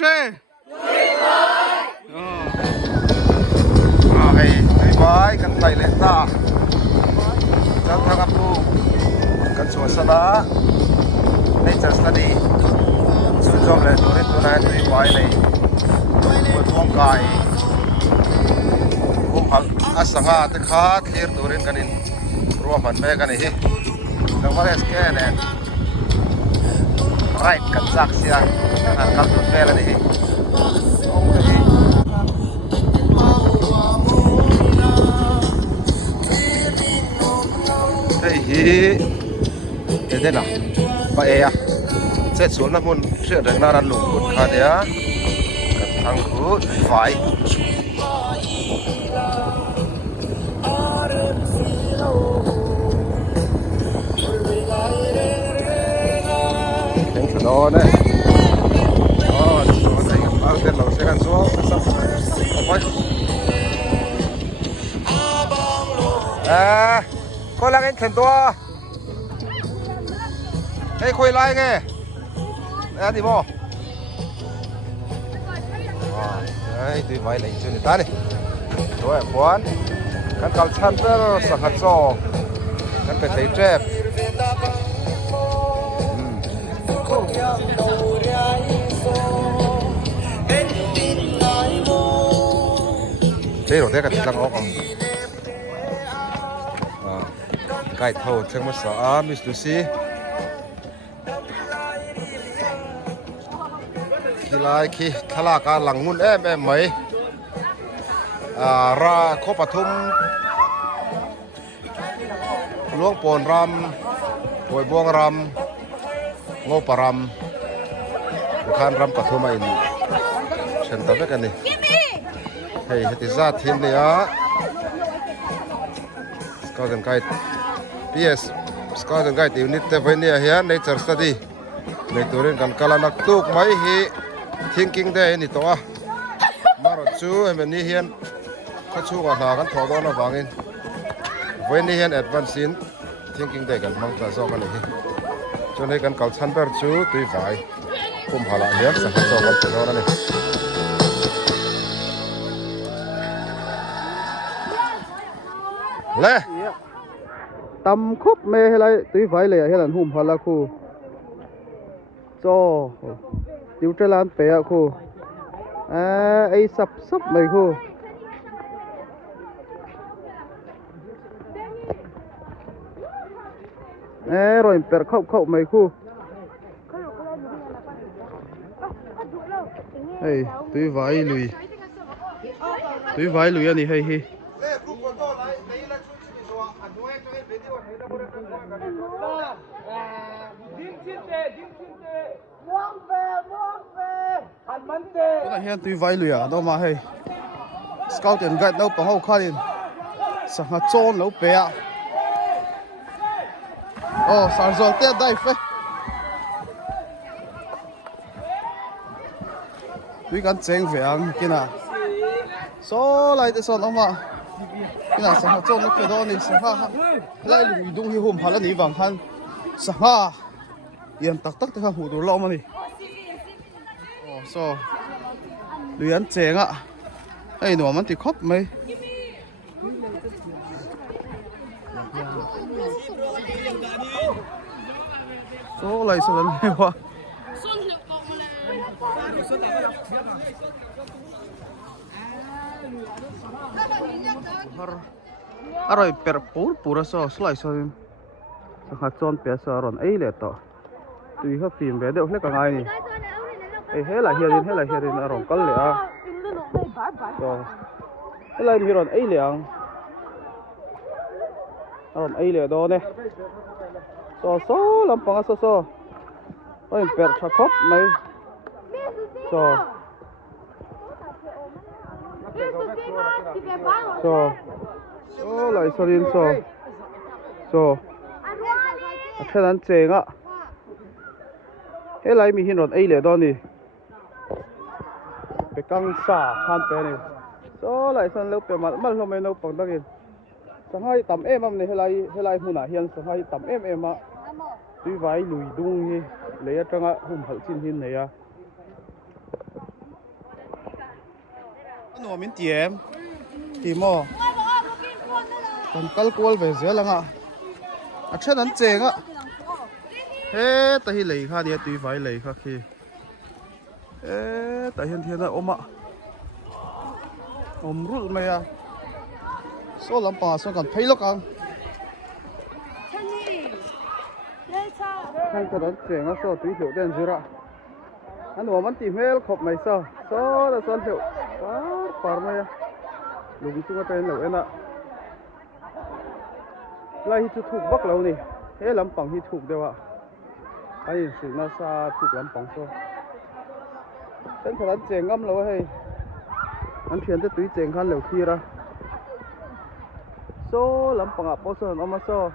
tre hay vai kan tai le ta kan thang apu kan so sada nature study chu job le tore tu na tu vai le ko thong kai ko hal asanga te kha thir turin kanin ro man me kan hi lo va scan and right kan sak sia kan kal tu pe la ni hey hi thế nào vậy à sẽ xuống năm môn chuyện rằng là lũ cột khá đấy á cắt thang khứ phải đánh thằng đó đấy đó xuống đây bao tiền lâu sẽ ăn xuống sắp thôi à có là anh thần to đây khôi lại nghe đấy thì mò đấy thì vậy lấy cho người ta đi rồi quán căn cầu chăn tơ sạc hạt giò căn phải thấy trẹp chế rồi thế cả thằng ốc cái thầu thêm một số Miss Lucy khi lại khi thà là cả lăng mun em mấy ra khó bắt thum luông pồn ram bồi buông ram ngô pa ram khan ram bắt thum in sen tập cái này hey thì ra thiên này á có gần cái PS có gần cái tiểu nít te với này hiện nature study này tôi nên cần kala nak tuk mấy hi thinking đây ni to mà rồi chú em ni hiện các chú còn là cái thọ đó nó vang in với ni hiện advance in thinking đây cần mang ra cho cái này cho nên cần cầu chăn bер chú tùy phải cùng họ lại nhớ sẽ cho cái đó này lẽ tầm khúc mê hay lại tùy phải lẽ hay là hùm họ là khu cho tiêu trái lan bé khu ấy sập mày khu rồi bẹt khâu mày khu hey túi vải lùi anh hay hi cái này hiện túi vải lùi à đâu mà hay scout and guide đâu bằng hậu khai sang hạt trôn đâu bé sang rồi tết đây phê túi gan chén vàng kia nào số lại tới số đâu mà cái nào sang hạt trôn nó cái đó này sang ha lại lùi đông hi hômhala ni vàng han sang ha yên tắc tắc tới hủ đồ lâu mà nè so lùi ăn chén ạ đây nó mình thì khóc mấy số lại số lần này quá rồi per pura so slide so hạt tròn bé so rồi ấy lệ to tùy hợp phim bé đều hết cả ngày nè ấy hết là hiện ở rồi con lệ rồi hết là mi rồi ấy liền rồi ấy lệ đó nè so làm bằng so rồi per chặt khóc mấy so lại so điên so thếนั้นเจ๋งอ่ะเฮ้ยไรมีหินรถไอ้เหล่านี้ไปกังสาข้ามไปนี่โซ่ไหลสันเลี้ยวไปมันทำไมเราปังตะกินสังให้ต่ำมันนี่เฮ้ยไรหุ่นอ่ะเฮียนสังให้ต่ำอ่ะด้วยไว้ลุยดุงนี่เลยจังอ่ะหุ่นหัดชิ้นหินเนี่ย nô mình tiệm thì mò còn cál cuốn về dưới là ngạ chết hắn chèn á ê ta hi lấy kha đi tùy phải lấy kha khi ê ta hiện thiên là ôm ạ ôm rút mày à số lắm bà số còn thấy lắm càng Hãy subscribe cho kênh Ghiền Mì Gõ để không bỏ lỡ anh đùa mình tìm hiểu khop mày sao số là số hiệu quá mày lùng chung cái lâu em ạ lại hít thuốc bắc lâu nè thế làm bằng hít thuốc đâu ạ anh sử na sa thuốc làm bằng số đến thời gian chèn ngâm lâu hay anh chuyển tới túi chèn khăn lâu khi ra số làm bằng à bao giờ nó mà số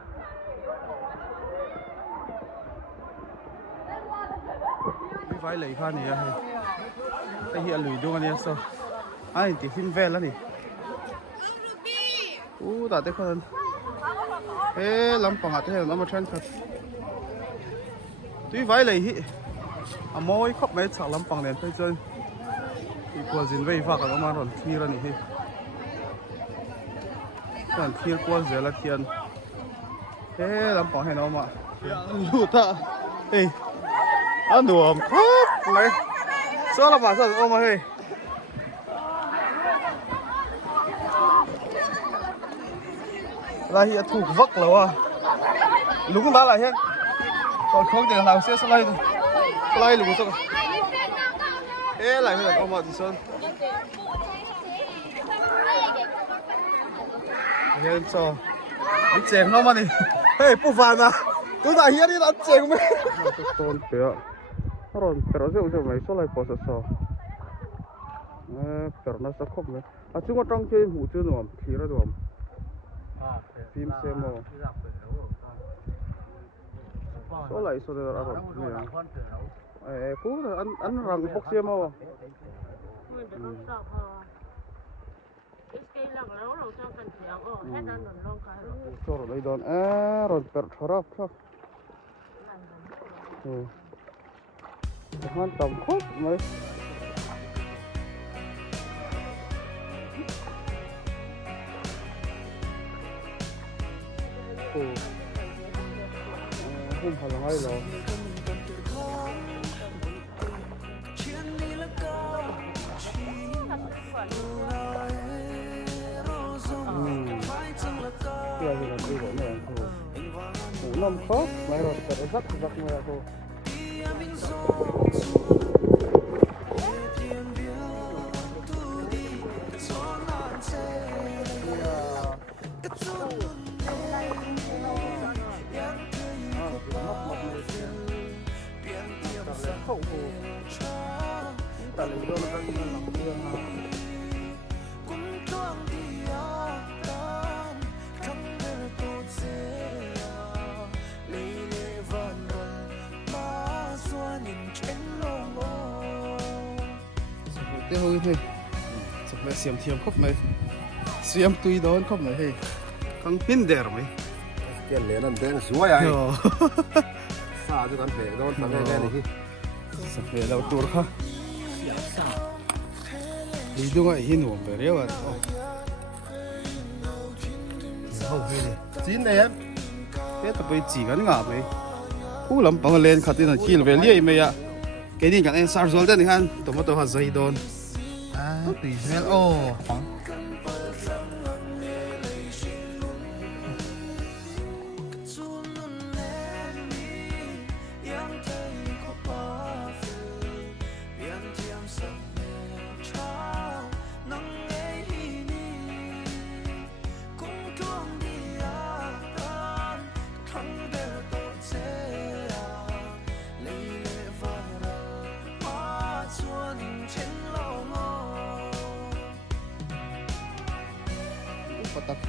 phải lấy pha này à cái hiện lùi đúng anh sao anh thì phim về là nè đã thấy con ê làm bằng hạt thế nó mà chân thật tuy phải lấy à môi khóc mấy chả làm bằng đèn thấy chơi thì qua dính về pha cả nó mà còn thi ra nè còn thi qua dưới là tiền ê làm bằng hay nó mà lụt à ê anh đùa khóc này số là mà sao ôm mà hey là hiện thủ vắc rồi à đúng đó là hiện còn không thì làm sẽ slide đúng không ê lại hiện ôm mà thì sơn hiện sao đi chèn nó mà đi hey不烦啊都在hiện đi đã chèn mấy tôn bia rồi pero sẽ mấy số lại bỏ sao pero nó sẽ không mấy à chúng ta trong chơi hũ chưa nữa thì ra rồi phim xem mà số lại số đó rồi cú anh rằng bốc xem mà rồi đây đòn rồi per thorap thôi hoàn tầm khóc mới không phải là hay rồi bây giờ là đi bộ này thôi ngủ nằm khóc lại rồi rất mệt thôi khẩu hồ ta lấy đâu là cái lòng đường cái hơi thôi sắp lại xiêm thiêm khóc mày xiêm tùy đón khóc mày hay căng pin đẹp mày cái lẽ nó đen suối ai sao cho con phải đón tận đây này sắp về đâu tour ha đi đâu ngay hin hồn về đấy à không về đi chín này em thế tập bây chỉ gắn ngả mày cú lắm bằng lên khát tin là kia về liếc mày ạ cái gì chẳng em sao rồi đấy han tomato hạt dây đòn tùy smell ô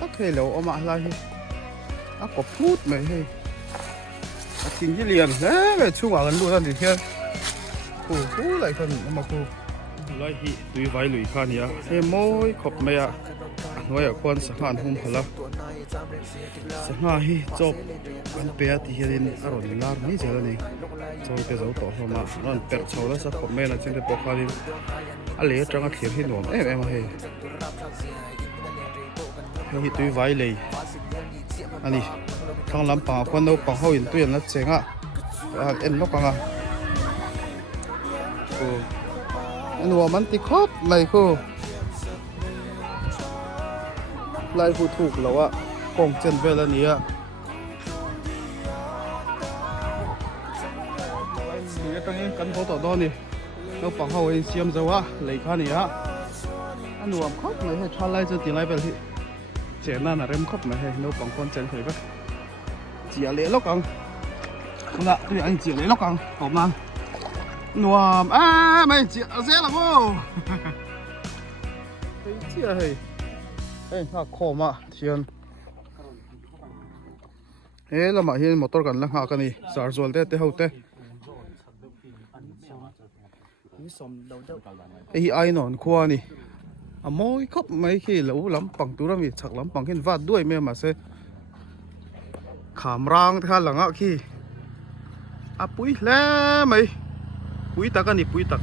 tắc hay lâu ôm lại lại có phút mày hay kinh cái liền đấy về chung vào gần luôn thì kia cô lại phần mà cô lại tùy vài lùi khan nhá thêm môi khop mày ạ nói ở quan sát hàn hung phật sát hà hi chop an pe ti hiền aron lar ni giờ này cho cái dấu tổ hôm mà nó per chầu đó sát phẩm mê là trên cái bọc đi lấy trong cái khiển hi nón em hay hi tui vai lei ani thang lam pa quan đâu pa ho in tui na chenga en nok anga anh hoa mình thì khóc mày cô lại phụ thuộc lâu á còn chân về là nhỉ á cái trong căn phố tỏ đó nè nó bằng hậu anh xem rồi á lấy khá nè á anh hoa khóc mày hay cho lại cho tiền lại về thì chuyện là em khóc mày hay nó bằng con chân phải bắt chỉ là lấy lóc ăn không ạ thì anh chỉ lấy lóc ăn hộp nan nua à mày chị dễ lắm ô cái gì à hey hey ha khó mà thiên hey là mà hiện motor gần lăng hạ cái này sar rồi thế hậu thế hey ai nón khoa nè à mỗi khóc mấy khi lâu lắm bằng túi lắm chắc lắm bằng hiện vắt đuôi mẹ mà sẽ khám răng thế là ngã khi à bụi lẽ mày bụi tắc cái này bụi tắc